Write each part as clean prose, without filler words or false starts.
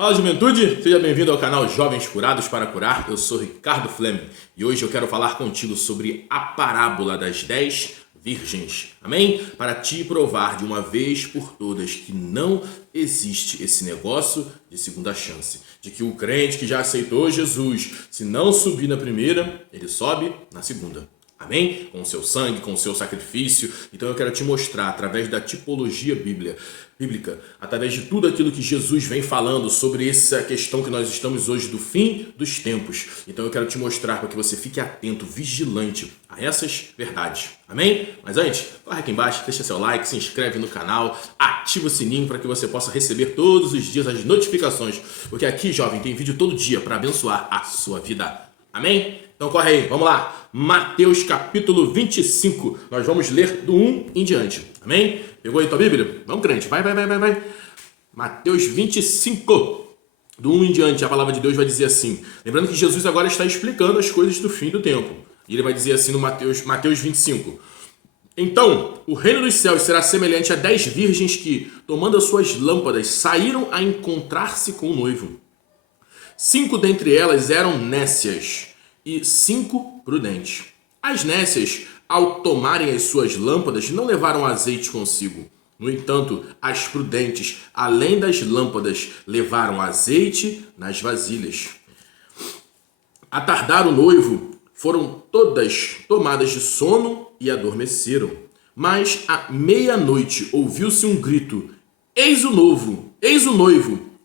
Fala, juventude! Seja bem-vindo ao canal Jovens Curados para Curar. Eu sou Ricardo Fleming e hoje eu quero falar contigo sobre a parábola das 10 virgens. Amém? Para te provar de uma vez por todas que não existe esse negócio de segunda chance. De que o crente que já aceitou Jesus, se não subir na primeira, ele sobe na segunda. Amém? Com o seu sangue, com o seu sacrifício. Então eu quero te mostrar, através da tipologia bíblica, através de tudo aquilo que Jesus vem falando sobre essa questão que nós estamos hoje do fim dos tempos. Então eu quero te mostrar para que você fique atento, vigilante a essas verdades. Amém? Mas antes, corre aqui embaixo, deixa seu like, se inscreve no canal, ativa o sininho para que você possa receber todos os dias as notificações. Porque aqui, jovem, tem vídeo todo dia para abençoar a sua vida. Amém? Então corre aí, vamos lá. Mateus capítulo 25. Nós vamos ler do 1 em diante. Amém? Pegou aí tua Bíblia? Vamos, crente. Vai. Mateus 25. Do 1 em diante, a palavra de Deus vai dizer assim. Lembrando que Jesus agora está explicando as coisas do fim do tempo. E ele vai dizer assim no Mateus 25. Então, o reino dos céus será semelhante a 10 virgens que, tomando as suas lâmpadas, saíram a encontrar-se com o noivo. 5 dentre elas eram nécias e 5 prudentes. As nécias, ao tomarem as suas lâmpadas, não levaram azeite consigo. No entanto, as prudentes, além das lâmpadas, levaram azeite nas vasilhas. A tardar o noivo, foram todas tomadas de sono e adormeceram. Mas à meia-noite ouviu-se um grito: Eis o noivo,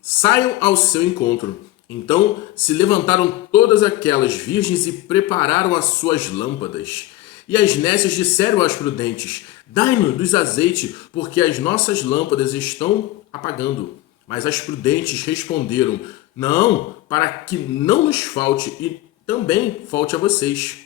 saiam ao seu encontro. Então se levantaram todas aquelas virgens e prepararam as suas lâmpadas. E as nécias disseram às prudentes: Dai-nos dos azeite, porque as nossas lâmpadas estão apagando. Mas as prudentes responderam: Não, para que não nos falte e também falte a vocês.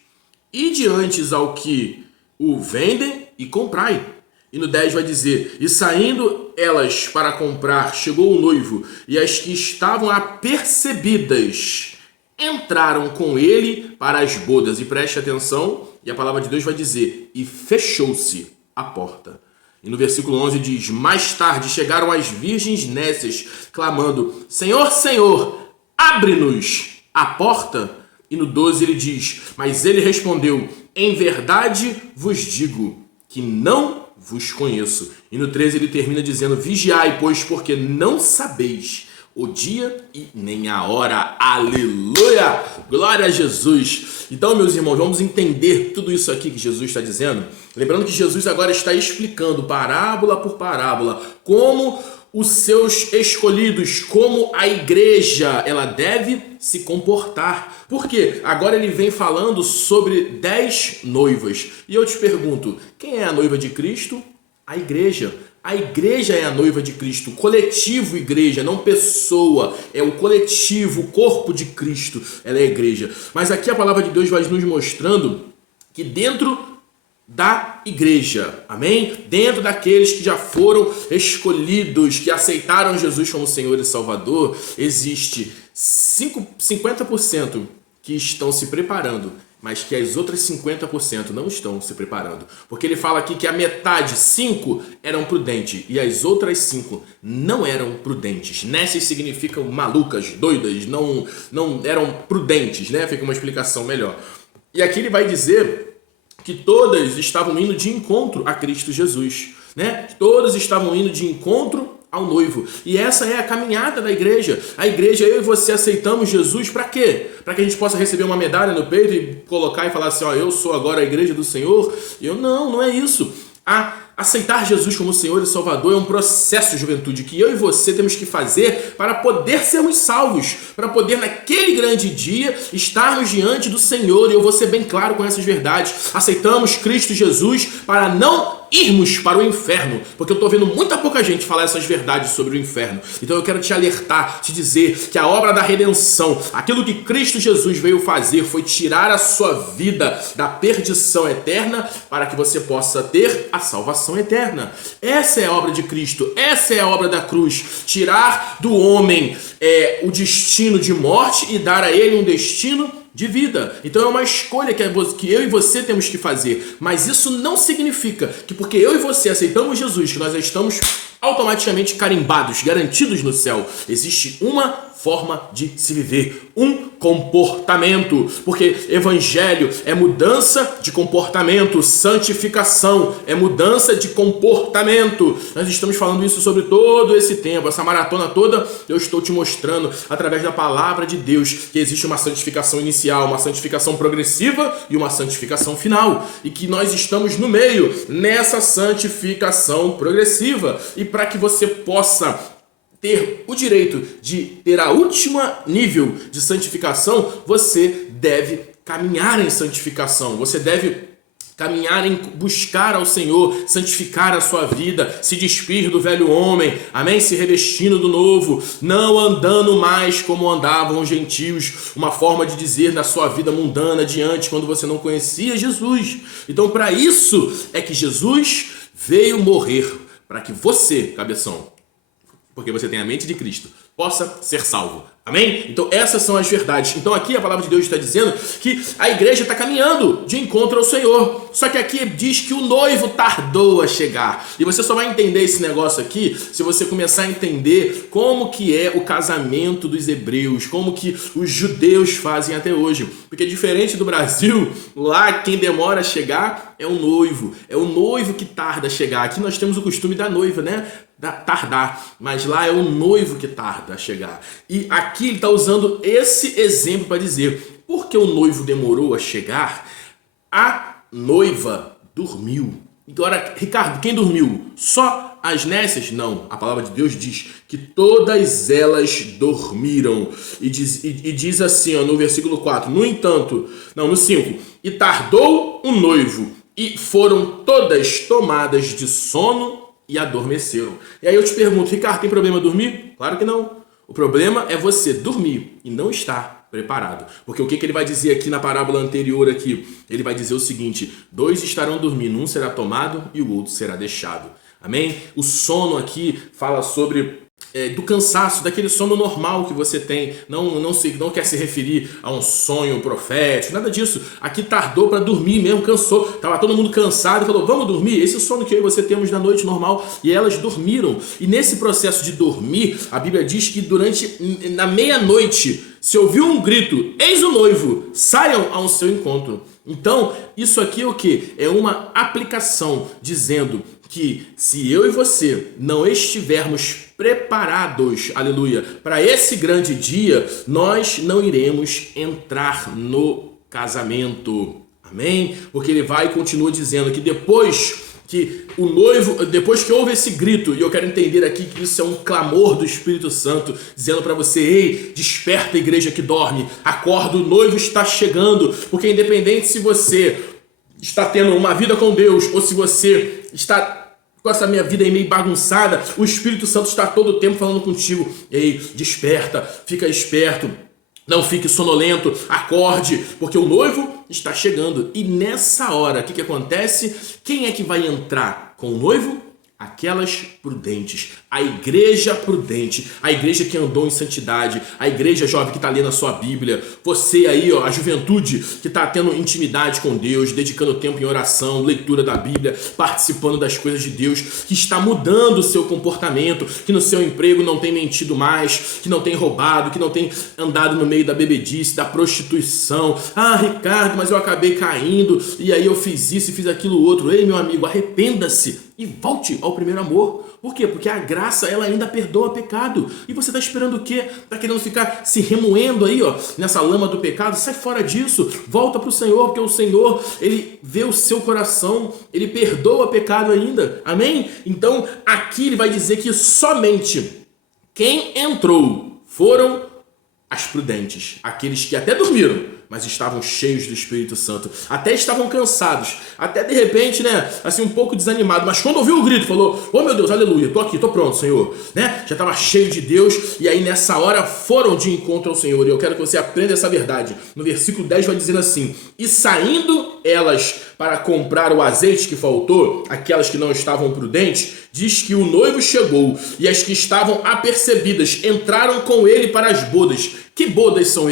Ide antes ao que o vendem e comprai. E no 10 vai dizer: E saindo elas para comprar, chegou o noivo, e as que estavam apercebidas entraram com ele para as bodas. E preste atenção, e a palavra de Deus vai dizer: E fechou-se a porta. E no versículo 11 diz: Mais tarde chegaram as virgens nécias, clamando: Senhor, Senhor, abre-nos a porta. E no 12 ele diz: Mas ele respondeu: Em verdade vos digo que não vos conheço. E no 13 ele termina dizendo: Vigiai, pois, porque não sabeis o dia e nem a hora. Aleluia! Glória a Jesus! Então, meus irmãos, vamos entender tudo isso aqui que Jesus está dizendo. Lembrando que Jesus agora está explicando parábola por parábola como os seus escolhidos, como a igreja, ela deve se comportar. Por quê? Agora ele vem falando sobre 10 noivas. E eu te pergunto, quem é a noiva de Cristo? A igreja. A igreja é a noiva de Cristo. Coletivo igreja, não pessoa. É o coletivo, o corpo de Cristo. Ela é a igreja. Mas aqui a palavra de Deus vai nos mostrando que dentro da igreja, amém? Dentro daqueles que já foram escolhidos, que aceitaram Jesus como Senhor e Salvador, existe 50% que estão se preparando, mas que as outras 50% não estão se preparando. Porque ele fala aqui que a metade, 5, eram prudentes e as outras 5 não eram prudentes. Nessas significam malucas, doidas, não eram prudentes, né? Fica uma explicação melhor. E aqui ele vai dizer que todas estavam indo de encontro a Cristo Jesus, né? Todas estavam indo de encontro ao noivo. E essa é a caminhada da igreja. A igreja, eu e você aceitamos Jesus para quê? Para que a gente possa receber uma medalha no peito e colocar e falar assim, ó, eu sou agora a igreja do Senhor? Não é isso. Aceitar Jesus como Senhor e Salvador é um processo, juventude, que eu e você temos que fazer para poder sermos salvos, para poder naquele grande dia estarmos diante do Senhor. E eu vou ser bem claro com essas verdades. Aceitamos Cristo Jesus para não irmos para o inferno, porque eu estou vendo muita pouca gente falar essas verdades sobre o inferno. Então eu quero te alertar, te dizer que a obra da redenção, aquilo que Cristo Jesus veio fazer foi tirar a sua vida da perdição eterna para que você possa ter a salvação eterna. Essa é a obra de Cristo, essa é a obra da cruz, tirar do homem o destino de morte e dar a ele um destino de vida. Então é uma escolha que eu e você temos que fazer. Mas isso não significa que porque eu e você aceitamos Jesus, que nós estamos automaticamente carimbados, garantidos no céu. Existe uma forma de se viver, um comportamento, porque evangelho é mudança de comportamento, santificação é mudança de comportamento. Nós estamos falando isso sobre todo esse tempo, essa maratona toda eu estou te mostrando através da palavra de Deus que existe uma santificação inicial, uma santificação progressiva e uma santificação final, e que nós estamos no meio nessa santificação progressiva, e para que você possa ter o direito de ter a última nível de santificação, você deve caminhar em santificação, você deve caminhar em buscar ao Senhor, santificar a sua vida, se despir do velho homem, amém? Se revestindo do novo, não andando mais como andavam os gentios, uma forma de dizer na sua vida mundana adiante, quando você não conhecia Jesus. Então, para isso é que Jesus veio morrer, para que você, cabeção, porque você tem a mente de Cristo, possa ser salvo. Amém? Então essas são as verdades. Então aqui a palavra de Deus está dizendo que a igreja está caminhando de encontro ao Senhor. Só que aqui diz que o noivo tardou a chegar. E você só vai entender esse negócio aqui se você começar a entender como que é o casamento dos hebreus, como que os judeus fazem até hoje. Porque diferente do Brasil, lá quem demora a chegar é o noivo que tarda a chegar. Aqui nós temos o costume da noiva, né? Tardar, mas lá é o noivo que tarda a chegar. E aqui ele está usando esse exemplo para dizer, porque o noivo demorou a chegar, a noiva dormiu. Agora, Ricardo, quem dormiu? Só as nécias? Não, a palavra de Deus diz que todas elas dormiram. E diz assim, ó, no versículo 4, no 5, e tardou o noivo, e foram todas tomadas de sono e adormeceram. E aí eu te pergunto, Ricardo, tem problema dormir? Claro que não. O problema é você dormir e não estar preparado. Porque o que ele vai dizer aqui na parábola anterior aqui? Ele vai dizer o seguinte, 2 estarão dormindo, um será tomado e o outro será deixado. Amém? O sono aqui fala sobre do cansaço, daquele sono normal que você tem, não quer se referir a um sonho profético, nada disso. Aqui tardou para dormir mesmo, cansou, estava todo mundo cansado, falou, vamos dormir, esse é o sono que eu e você temos na noite normal, e elas dormiram. E nesse processo de dormir, a Bíblia diz que na meia-noite, se ouviu um grito, eis o noivo, saiam ao seu encontro. Então, isso aqui é o quê? É uma aplicação dizendo que se eu e você não estivermos preparados, aleluia, para esse grande dia, nós não iremos entrar no casamento. Amém? Porque ele vai e continua dizendo que depois que o noivo, depois que houve esse grito, e eu quero entender aqui que isso é um clamor do Espírito Santo, dizendo para você, ei, desperta a igreja que dorme, acorda, o noivo está chegando, porque independente se você está tendo uma vida com Deus, ou se você está com essa minha vida aí meio bagunçada, o Espírito Santo está todo o tempo falando contigo, ei, desperta, fica esperto, não fique sonolento, acorde, porque o noivo está chegando. E nessa hora, o que acontece? Quem é que vai entrar com o noivo? Aquelas prudentes, a igreja prudente, a igreja que andou em santidade, a igreja jovem que está lendo a sua Bíblia, você aí, ó, a juventude que está tendo intimidade com Deus, dedicando tempo em oração, leitura da Bíblia, participando das coisas de Deus, que está mudando o seu comportamento, que no seu emprego não tem mentido mais, que não tem roubado, que não tem andado no meio da bebedice, da prostituição. Ah, Ricardo, mas eu acabei caindo, e aí eu fiz isso e fiz aquilo outro. Ei, meu amigo, arrependa-se e volte ao primeiro amor. Por quê? Porque a graça, ela ainda perdoa pecado. E você está esperando o quê? Está querendo ficar se remoendo aí, ó, nessa lama do pecado? Sai fora disso. Volta para o Senhor, porque o Senhor, ele vê o seu coração. Ele perdoa pecado ainda. Amém? Então, aqui ele vai dizer que somente quem entrou foram as prudentes. Aqueles que até dormiram, mas estavam cheios do Espírito Santo, até estavam cansados, até de repente, né, assim um pouco desanimado, mas quando ouviu o grito, falou, oh meu Deus, aleluia, tô aqui, tô pronto, Senhor, né, já estava cheio de Deus, e aí nessa hora foram de encontro ao Senhor, e eu quero que você aprenda essa verdade. No versículo 10 vai dizendo assim, e saindo elas para comprar o azeite que faltou, aquelas que não estavam prudentes, diz que o noivo chegou, e as que estavam apercebidas entraram com ele para as bodas. Que bodas são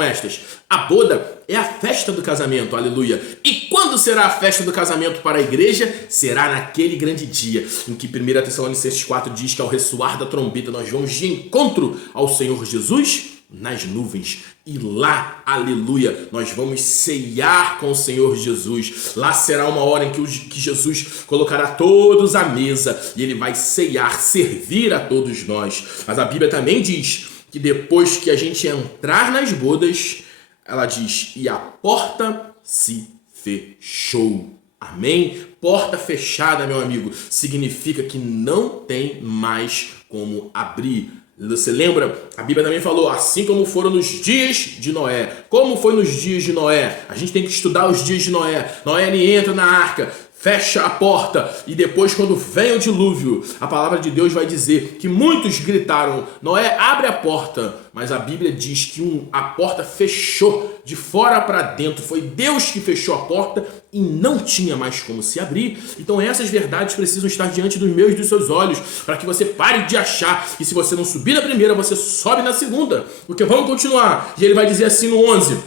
estas? A boda é a festa do casamento, aleluia. E quando será a festa do casamento para a igreja? Será naquele grande dia em que 1 Tessalonicenses 4 diz que ao ressoar da trombeta nós vamos de encontro ao Senhor Jesus nas nuvens. E lá, aleluia, nós vamos ceiar com o Senhor Jesus. Lá será uma hora em que Jesus colocará todos à mesa e ele vai ceiar, servir a todos nós. Mas a Bíblia também diz que depois que a gente entrar nas bodas, ela diz, e a porta se fechou. Amém? Porta fechada, meu amigo, significa que não tem mais como abrir. Você lembra? A Bíblia também falou, assim como foram nos dias de Noé. Como foi nos dias de Noé? A gente tem que estudar os dias de Noé. Noé, ele entra na arca, fecha a porta e depois, quando vem o dilúvio, a palavra de Deus vai dizer que muitos gritaram, Noé, abre a porta. Mas a Bíblia diz que a porta fechou de fora para dentro. Foi Deus que fechou a porta e não tinha mais como se abrir. Então essas verdades precisam estar diante dos meus e dos seus olhos, para que você pare de achar que se você não subir na primeira, você sobe na segunda. Porque vamos continuar. E ele vai dizer assim no 11.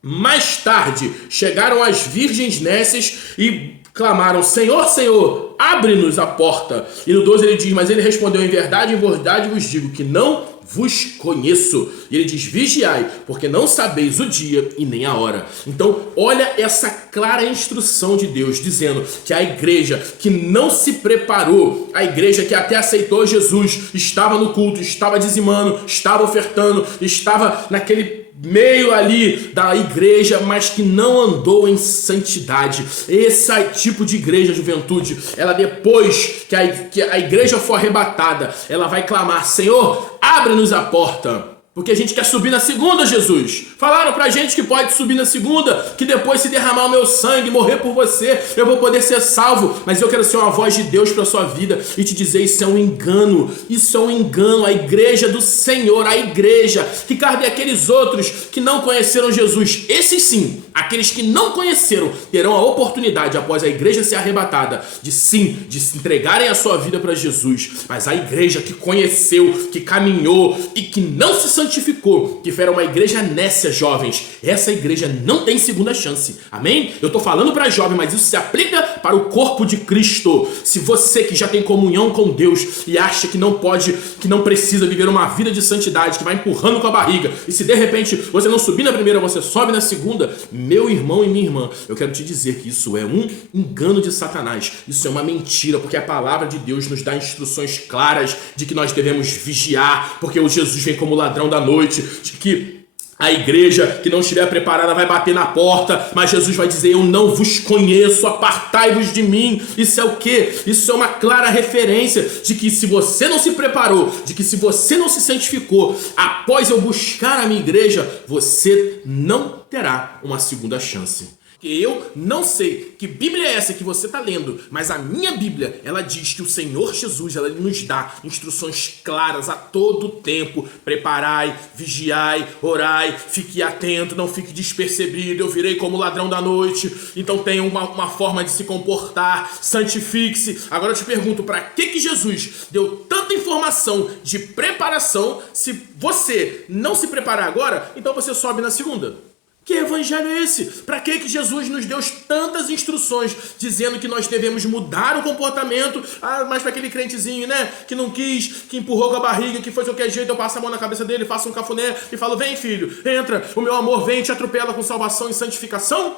Mais tarde chegaram as virgens nécias e clamaram, Senhor, Senhor, abre-nos a porta. E no 12 ele diz, mas ele respondeu, em verdade vos digo que não vos conheço. E ele diz, vigiai, porque não sabeis o dia e nem a hora. Então, olha essa clara instrução de Deus, dizendo que a igreja que não se preparou, a igreja que até aceitou Jesus, estava no culto, estava dizimando, estava ofertando, estava naquele meio ali da igreja, mas que não andou em santidade. Esse tipo de igreja, juventude, ela depois que a igreja for arrebatada, ela vai clamar, Senhor, abre-nos a porta. Porque a gente quer subir na segunda, Jesus. Falaram pra gente que pode subir na segunda, que depois se derramar o meu sangue, morrer por você, eu vou poder ser salvo. Mas eu quero ser uma voz de Deus pra sua vida e te dizer, isso é um engano. Isso é um engano. A igreja do Senhor, a igreja que cabe àqueles outros que não conheceram Jesus. Esses sim, aqueles que não conheceram, terão a oportunidade após a igreja ser arrebatada de se entregarem a sua vida para Jesus. Mas a igreja que conheceu, que caminhou e que não se santificou, que era uma igreja nécia, jovens, essa igreja não tem segunda chance, amém? Eu tô falando para jovem, mas isso se aplica para o corpo de Cristo. Se você que já tem comunhão com Deus e acha que não pode, que não precisa viver uma vida de santidade, que vai empurrando com a barriga, e se de repente você não subir na primeira, você sobe na segunda, meu irmão e minha irmã, eu quero te dizer que isso é um engano de Satanás, isso é uma mentira, porque a palavra de Deus nos dá instruções claras de que nós devemos vigiar, porque o Jesus vem como ladrão da noite, de que a igreja que não estiver preparada vai bater na porta, mas Jesus vai dizer, eu não vos conheço, apartai-vos de mim. Isso é o quê? Isso é uma clara referência de que se você não se preparou, de que se você não se santificou, após eu buscar a minha igreja, você não terá uma segunda chance. Que eu não sei que Bíblia é essa que você está lendo, mas a minha Bíblia, ela diz que o Senhor Jesus, ela nos dá instruções claras a todo tempo. Preparai, vigiai, orai, fique atento, não fique despercebido, eu virei como ladrão da noite. Então tenha uma forma de se comportar, santifique-se. Agora eu te pergunto, para que Jesus deu tanta informação de preparação? Se você não se preparar agora, então você sobe na segunda. Que evangelho é esse? Para que Jesus nos deu tantas instruções dizendo que nós devemos mudar o comportamento? Mas para aquele crentezinho, né? Que não quis, que empurrou com a barriga, que foi de qualquer jeito, eu passo a mão na cabeça dele, faço um cafuné e falo, vem filho, entra, o meu amor vem e te atropela com salvação e santificação?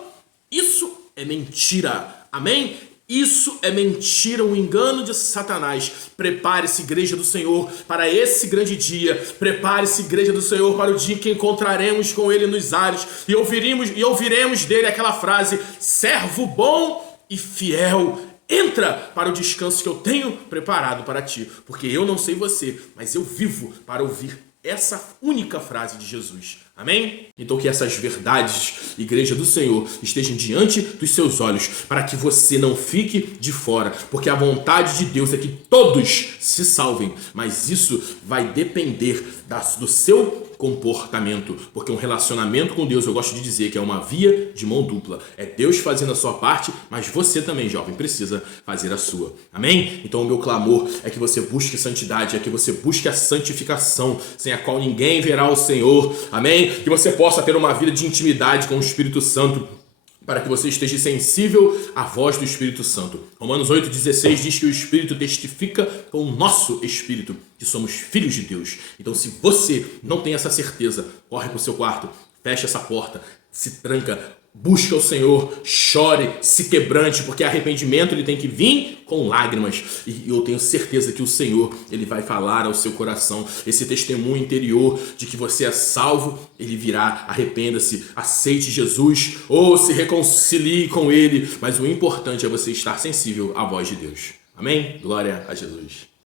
Isso é mentira, amém? Isso é mentira, um engano de Satanás. Prepare-se, igreja do Senhor, para esse grande dia. Prepare-se, igreja do Senhor, para o dia em que encontraremos com Ele nos ares e ouviremos dele aquela frase, servo bom e fiel. Entra para o descanso que eu tenho preparado para ti. Porque eu não sei você, mas eu vivo para ouvir essa única frase de Jesus. Amém? Então que essas verdades, igreja do Senhor, estejam diante dos seus olhos, para que você não fique de fora, porque a vontade de Deus é que todos se salvem, mas isso vai depender do seu comportamento, porque um relacionamento com Deus, eu gosto de dizer que é uma via de mão dupla. É Deus fazendo a sua parte, mas você também, jovem, precisa fazer a sua. Amém? Então o meu clamor é que você busque santidade, é que você busque a santificação, sem a qual ninguém verá o Senhor. Amém? Que você possa ter uma vida de intimidade com o Espírito Santo, para que você esteja sensível à voz do Espírito Santo. Romanos 8,16 diz que o Espírito testifica com o nosso Espírito que somos filhos de Deus. Então, se você não tem essa certeza, corre para o seu quarto, fecha essa porta, se tranca, busca o Senhor, chore, se quebrante, porque arrependimento ele tem que vir com lágrimas. E eu tenho certeza que o Senhor ele vai falar ao seu coração. Esse testemunho interior de que você é salvo, ele virá. Arrependa-se, aceite Jesus ou se reconcilie com Ele. Mas o importante é você estar sensível à voz de Deus. Amém? Glória a Jesus.